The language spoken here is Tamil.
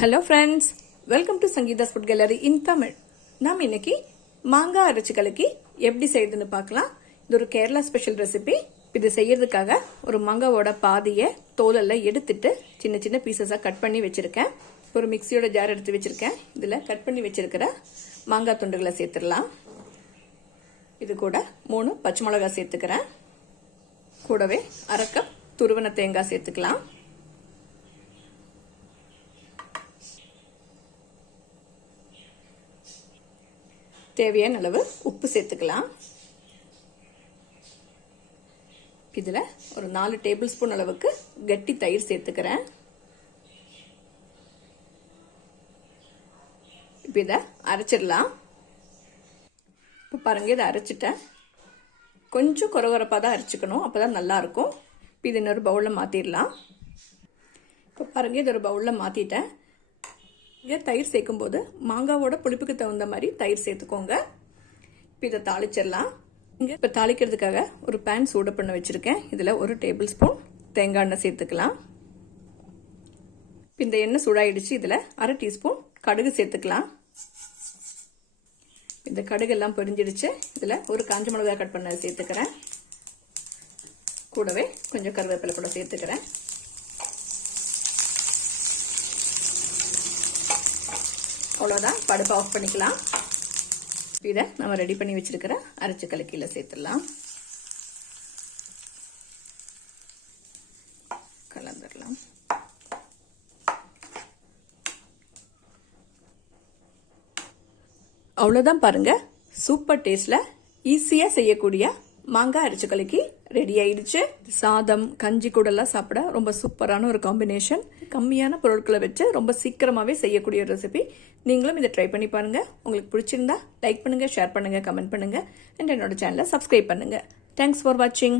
Hello friends, welcome to Sangeetha's food gallery in Tamil. நாம் இன்னைக்கு மாங்காய் அரைச்சி கலக்கி எப்படி செய்யுதுன்னு பார்க்கலாம். இது ஒரு கேரளா ஸ்பெஷல் ரெசிபி. இது செய்யறதுக்காக ஒரு மாங்காவோட பாதியை தோலெல்லாம் எடுத்துட்டு சின்ன சின்ன பீசஸாக கட் பண்ணி வச்சிருக்கேன். ஒரு மிக்சியோட ஜார் எடுத்து வச்சிருக்கேன். இதில் கட் பண்ணி வச்சிருக்கிற மாங்காய் துண்டுகளை சேர்த்துடலாம். இது கூட 3 பச்சை மிளகாய் சேர்த்துக்கிறேன். கூடவே 1/2 கப் துருவன தேங்காய் சேர்த்துக்கலாம். தேவையான அளவு உப்பு சேர்த்துக்கலாம். இதில் ஒரு 4 டேபிள் ஸ்பூன் அளவுக்கு கட்டி தயிர் சேர்த்துக்கிறேன். இப்போ இதை அரைச்சிடலாம். இப்போ பாருங்க, இதை அரைச்சிட்டேன். கொஞ்சம் கொரகொரப்பாக தான் அரைச்சிக்கணும், அப்போதான் நல்லா இருக்கும். இப்போ இது இன்னொரு பவுலில் மாற்றிடலாம். இப்போ பாருங்க, இது ஒரு பவுலில் மாற்றிட்டேன். தயிர் சேர்க்கும் போது மாங்காவோட புளிப்புக்கு தகுந்த மாதிரி தயிர் சேர்த்துக்கோங்க. இப்போ இதை தாளிச்சிடலாம். இப்போ தாளிக்கிறதுக்காக ஒரு பேன் சூடு பண்ண வச்சிருக்கேன். இதில் 1 டேபிள் ஸ்பூன் தேங்காய் எண்ணெய் சேர்த்துக்கலாம். இந்த எண்ணெய் சூடாயிடுச்சு. இதில் 1/2 டீஸ்பூன் கடுகு சேர்த்துக்கலாம். இந்த கடுகு எல்லாம் பொரிஞ்சிடுச்சு. இதில் ஒரு காஞ்ச மிளகாய் கட் பண்ண சேர்த்துக்கிறேன். கூடவே கொஞ்சம் கருவேப்பிலை கூட சேர்த்துக்கிறேன். அவ்வளோதான், படுப்பை ஆஃப் பண்ணிக்கலாம். இதை நம்ம ரெடி பண்ணி வச்சிருக்கிற அரைச்சி கலக்கியில் சேர்த்துடலாம். கலந்துடலாம். அவ்வளோதான், பாருங்க, சூப்பர் டேஸ்ட்ல ஈஸியாக செய்யக்கூடிய மாங்காய் அரைச்சி கலக்கி ரெடி ஆயிடுச்சு. சாதம், கஞ்சி கூட எல்லாம் சாப்பிட ரொம்ப சூப்பரான ஒரு காம்பினேஷன். கம்மியான பொருட்களை வச்சு ரொம்ப சீக்கிரமாவே செய்யக்கூடிய ஒரு ரெசிபி. நீங்களும் இதை ட்ரை பண்ணி பாருங்க. உங்களுக்கு பிடிச்சிருந்தா லைக் பண்ணுங்க, ஷேர் பண்ணுங்க, கமெண்ட் பண்ணுங்க, அண்ட் என்னோட சேனலை சப்ஸ்கிரைப் பண்ணுங்க. தேங்க்ஸ் ஃபார் வாட்சிங்.